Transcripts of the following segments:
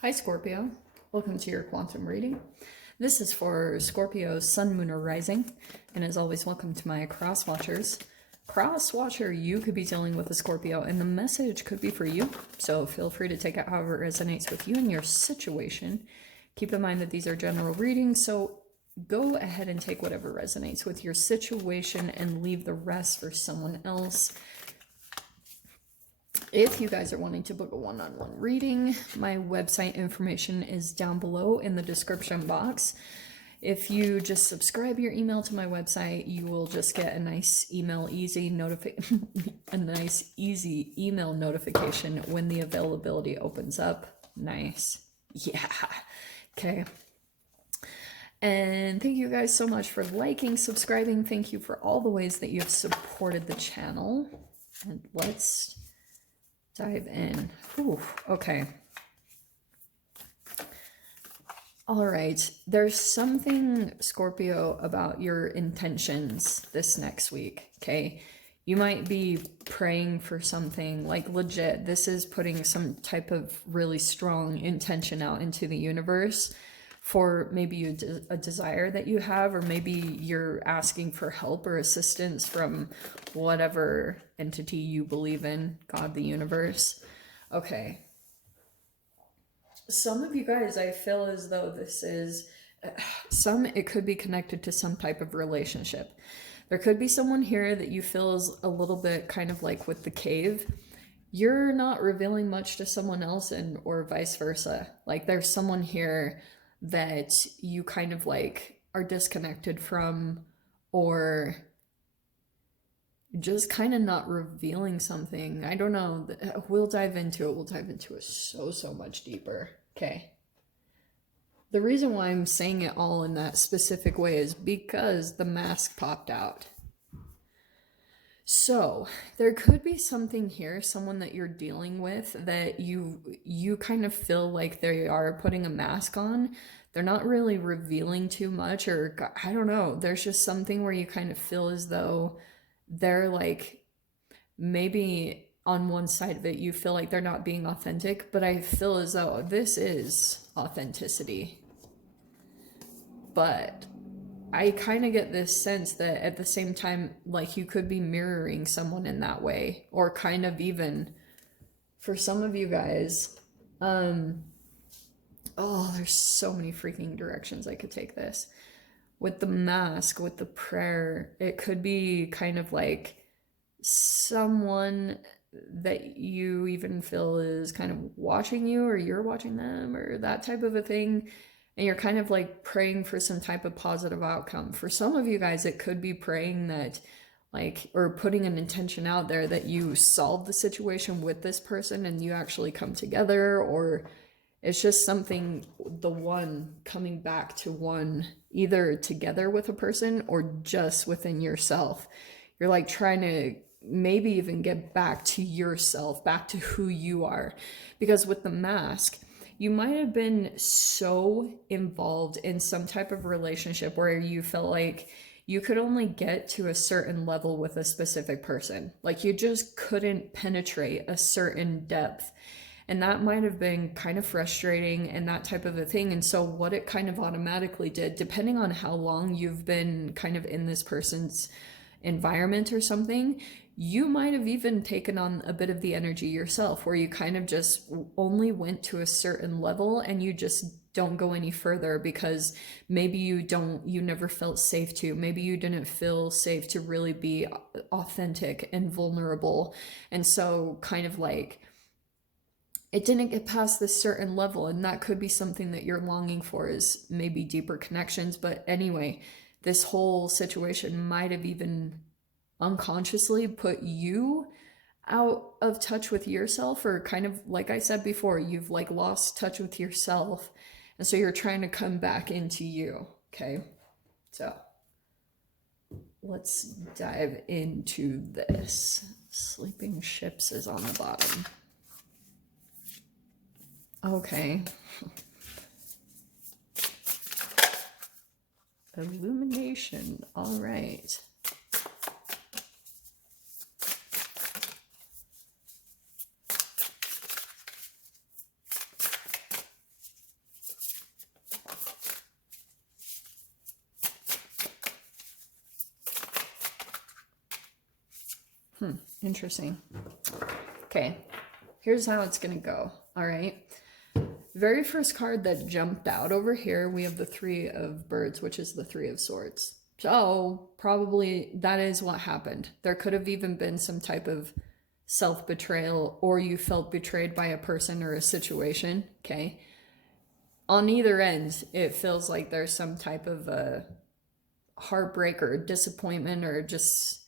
Hi Scorpio, welcome to your quantum reading. This is for Scorpio's sun, moon, or rising, and as always, welcome to my cross watchers. Cross watcher, you could be dealing with a Scorpio, and the message could be for you, so feel free to take it however it resonates with you and your situation. Keep in mind that these are general readings, so go ahead and take whatever resonates with your situation and leave the rest for someone else. If you guys are wanting to book a one-on-one reading, my website information is down below in the description box. If you just subscribe your email to my website, you will just get a nice easy email notification when the availability opens up. Nice. Yeah. Okay. And thank you guys so much for liking, subscribing. Thank you for all the ways that you've supported the channel. And let's dive in. Ooh, okay. All right. There's something, Scorpio, about your intentions this next week, okay? You might be praying for something, like legit. This is putting some type of really strong intention out into the universe for maybe a desire that you have, or maybe you're asking for help or assistance from whatever entity you believe in, God, the universe. Okay. Some of you guys, I feel as though this is, it could be connected to some type of relationship. There could be someone here that you feel is a little bit kind of like with the cave. You're not revealing much to someone else, and or vice versa. Like there's someone here that you kind of like are disconnected from, or just kind of not revealing something. I don't know. We'll dive into it. We'll dive into it so much deeper. Okay. The reason why I'm saying it all in that specific way is because the mask popped out. So there could be something here, someone that you're dealing with that you kind of feel like they are putting a mask on. They're not really revealing too much, or I don't know. There's just something where you kind of feel as though they're like, maybe on one side of it, you feel like they're not being authentic, but I feel as though this is authenticity. But I kind of get this sense that at the same time, like you could be mirroring someone in that way, or kind of even for some of you guys, oh, there's so many freaking directions I could take this. With the mask, with the prayer, it could be kind of like someone that you even feel is kind of watching you, or you're watching them, or that type of a thing. And you're kind of like praying for some type of positive outcome. For some of you guys, it could be praying that, like, or putting an intention out there that you solve the situation with this person and you actually come together, or it's just something, the one coming back to one, either together with a person or just within yourself. You're like trying to maybe even get back to yourself, back to who you are. Because with the mask, you might have been so involved in some type of relationship where you felt like you could only get to a certain level with a specific person. Like you just couldn't penetrate a certain depth. And that might have been kind of frustrating and that type of a thing. And so what it kind of automatically did, depending on how long you've been kind of in this person's environment or something, you might have even taken on a bit of the energy yourself, where you kind of just only went to a certain level and you just don't go any further because maybe you never felt safe to. Maybe you didn't feel safe to really be authentic and vulnerable. And so kind of like it didn't get past this certain level, and that could be something that you're longing for, is maybe deeper connections. But anyway, this whole situation might have even unconsciously put you out of touch with yourself, or kind of like I said before, you've like lost touch with yourself, and so you're trying to come back into you. Okay, so let's dive into this. Sleeping Ships is on the bottom. Okay. Illumination. All right. Interesting. Okay, here's how it's gonna go. All right. Very first card that jumped out over here, we have the Three of Birds, which is the Three of Swords. So probably that is what happened. There could have even been some type of self-betrayal, or you felt betrayed by a person or a situation. Okay. On either end, it feels like there's some type of a heartbreak or disappointment, or just,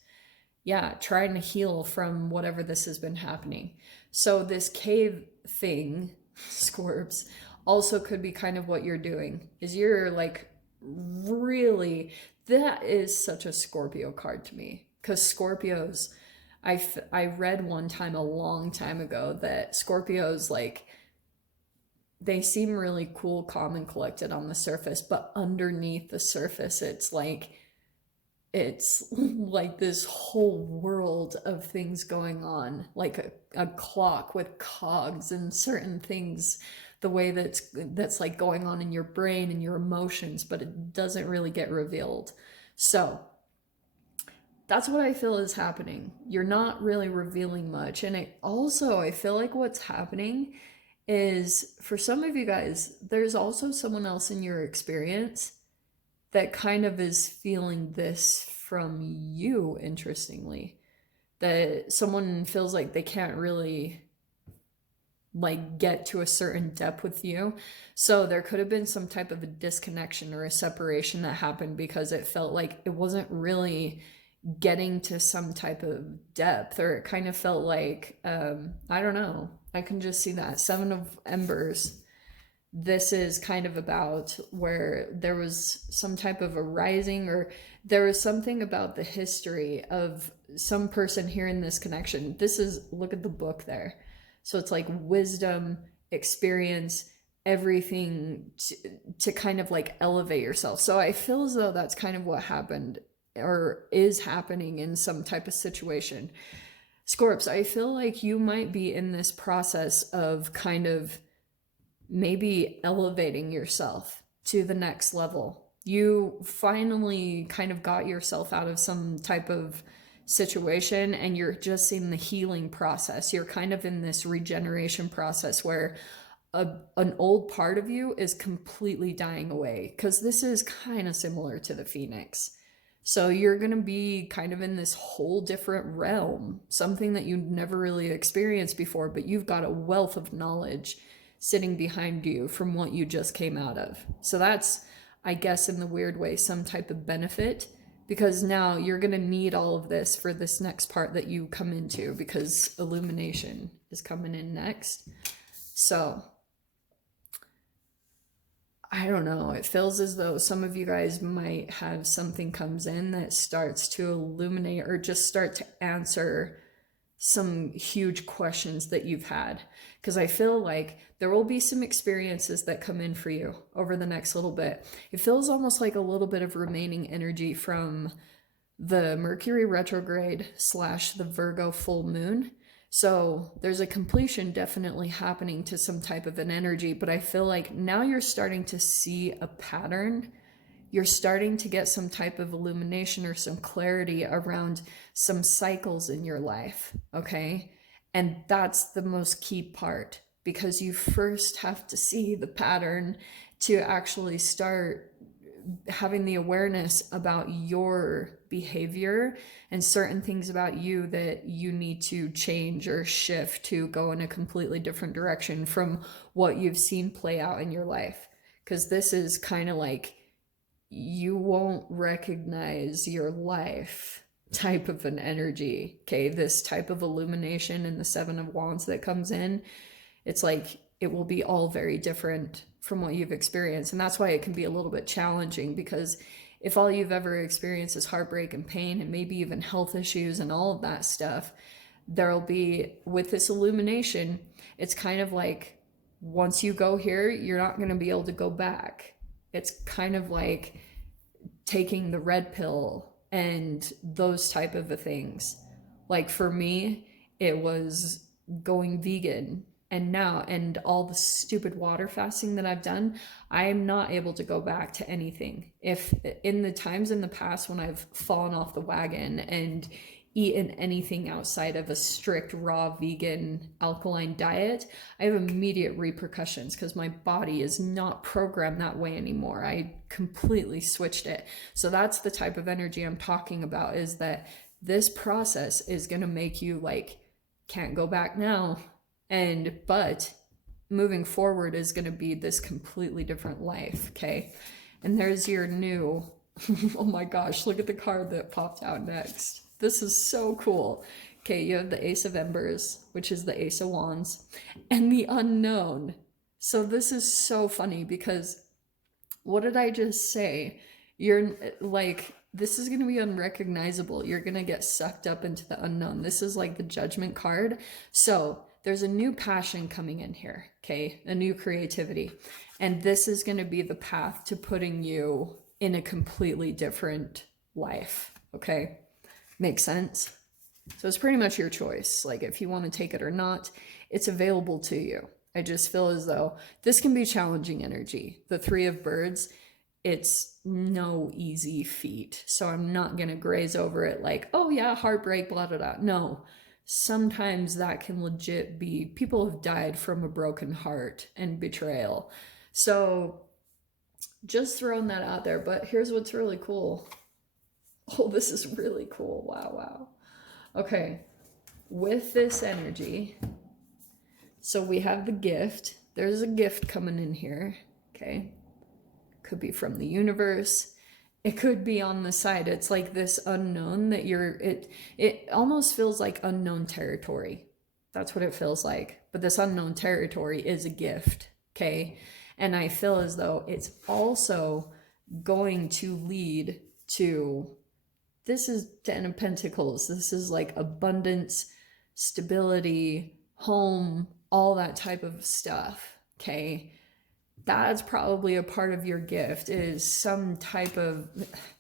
yeah, trying to heal from whatever this has been happening. So this cave thing, Scorps, also could be kind of what you're doing, is you're like, really, that is such a Scorpio card to me, because Scorpios, I read one time a long time ago that Scorpios, like, they seem really cool, calm, and collected on the surface, but underneath the surface, it's like this whole world of things going on, like a clock with cogs and certain things, the way that's like going on in your brain and your emotions, but it doesn't really get revealed. So that's what I feel is happening. You're not really revealing much. And it also, I feel like what's happening is, for some of you guys, there's also someone else in your experience that kind of is feeling this from you, interestingly. That someone feels like they can't really like get to a certain depth with you. So there could have been some type of a disconnection or a separation that happened because it felt like it wasn't really getting to some type of depth, or it kind of felt like, I don't know. I can just see that. Seven of Embers. This is kind of about where there was some type of a rising, or there was something about the history of some person here in this connection. This is, look at the book there. So it's like wisdom, experience, everything to kind of like elevate yourself. So I feel as though that's kind of what happened or is happening in some type of situation. Scorps, I feel like you might be in this process of kind of maybe elevating yourself to the next level. You finally kind of got yourself out of some type of situation, and you're just in the healing process. You're kind of in this regeneration process where an old part of you is completely dying away, because this is kind of similar to the Phoenix. So you're going to be kind of in this whole different realm, something that you've never really experienced before, but you've got a wealth of knowledge sitting behind you from what you just came out of. So that's, I guess, in the weird way, some type of benefit, because now you're going to need all of this for this next part that you come into, because illumination is coming in next. So I don't know, it feels as though some of you guys might have something comes in that starts to illuminate or just start to answer some huge questions that you've had. Because I feel like there will be some experiences that come in for you over the next little bit. It feels almost like a little bit of remaining energy from the Mercury retrograde / the Virgo full moon. So there's a completion definitely happening to some type of an energy, but I feel like now you're starting to see a pattern. You're starting to get some type of illumination or some clarity around some cycles in your life, okay? And that's the most key part, because you first have to see the pattern to actually start having the awareness about your behavior and certain things about you that you need to change or shift to go in a completely different direction from what you've seen play out in your life. Because this is kind of like, you won't recognize your life type of an energy, okay? This type of illumination and the Seven of Wands that comes in, it's like it will be all very different from what you've experienced. And that's why it can be a little bit challenging, because if all you've ever experienced is heartbreak and pain and maybe even health issues and all of that stuff, there'll be, with this illumination, it's kind of like, once you go here, you're not going to be able to go back. It's kind of like taking the red pill and those type of things. Like for me, it was going vegan, and now, and all the stupid water fasting that I've done, I'm not able to go back to anything. If in the times in the past when I've fallen off the wagon and eaten anything outside of a strict raw vegan alkaline diet, I have immediate repercussions because my body is not programmed that way anymore. I completely switched it. So that's the type of energy I'm talking about, is that this process is going to make you like, can't go back now. But moving forward is going to be this completely different life. Okay. And there's your new, oh my gosh, look at the card that popped out next. This is so cool. Okay, you have the Ace of Embers, which is the Ace of Wands, and the Unknown. So this is so funny because what did I just say? You're like, this is going to be unrecognizable. You're going to get sucked up into the unknown. This is like the Judgment card. So there's a new passion coming in here, okay? A new creativity. And this is going to be the path to putting you in a completely different life, okay? Makes sense? So it's pretty much your choice. Like if you want to take it or not, it's available to you. I just feel as though this can be challenging energy. The Three of Birds, it's no easy feat. So I'm not going to graze over it like, oh yeah, heartbreak, blah, blah, blah. No, sometimes that can legit be, people have died from a broken heart and betrayal. So just throwing that out there. But here's what's really cool. Oh, this is really cool. Wow, wow. Okay, with this energy, so we have the gift. There's a gift coming in here, okay? Could be from the universe. It could be on the side. It's like this unknown that it almost feels like unknown territory. That's what it feels like. But this unknown territory is a gift, okay? And I feel as though it's also going to lead to, this is Ten of Pentacles. This is like abundance, stability, home, all that type of stuff, okay? That's probably a part of your gift, is some type of,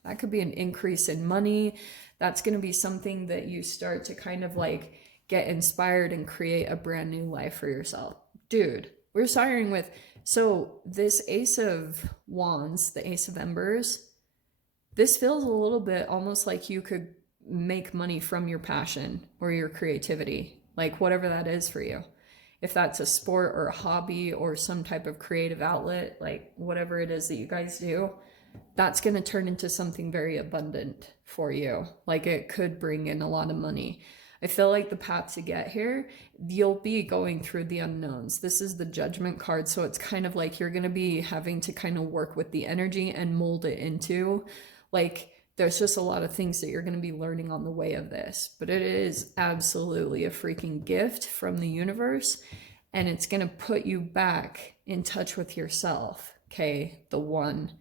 that could be an increase in money. That's going to be something that you start to kind of like get inspired and create a brand new life for yourself. Dude, we're starting with, so this Ace of Wands, the Ace of Embers, this feels a little bit almost like you could make money from your passion or your creativity, like whatever that is for you. If that's a sport or a hobby or some type of creative outlet, like whatever it is that you guys do, that's going to turn into something very abundant for you. Like it could bring in a lot of money. I feel like the path to get here, you'll be going through the unknowns. This is the Judgment card. So it's kind of like you're going to be having to kind of work with the energy and mold it into, like, there's just a lot of things that you're going to be learning on the way of this. But it is absolutely a freaking gift from the universe. And it's going to put you back in touch with yourself, okay? The one.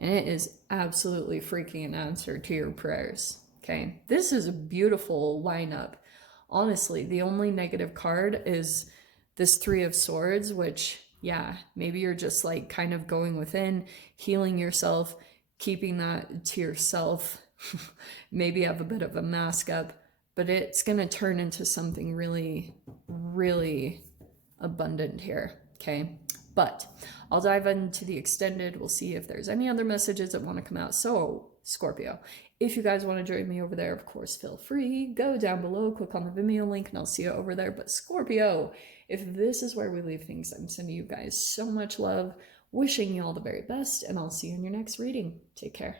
And it is absolutely freaking an answer to your prayers, okay? This is a beautiful lineup. Honestly, the only negative card is this Three of Swords, which, yeah, maybe you're just like kind of going within, healing yourself, keeping that to yourself. Maybe have a bit of a mask up, but it's going to turn into something really, really abundant here, okay? But I'll dive into the extended. We'll see if there's any other messages that want to come out. So, Scorpio, if you guys want to join me over there, of course, feel free. Go down below, click on the Vimeo link, and I'll see you over there. But Scorpio, if this is where we leave things, I'm sending you guys so much love, wishing you all the very best, and I'll see you in your next reading. Take care.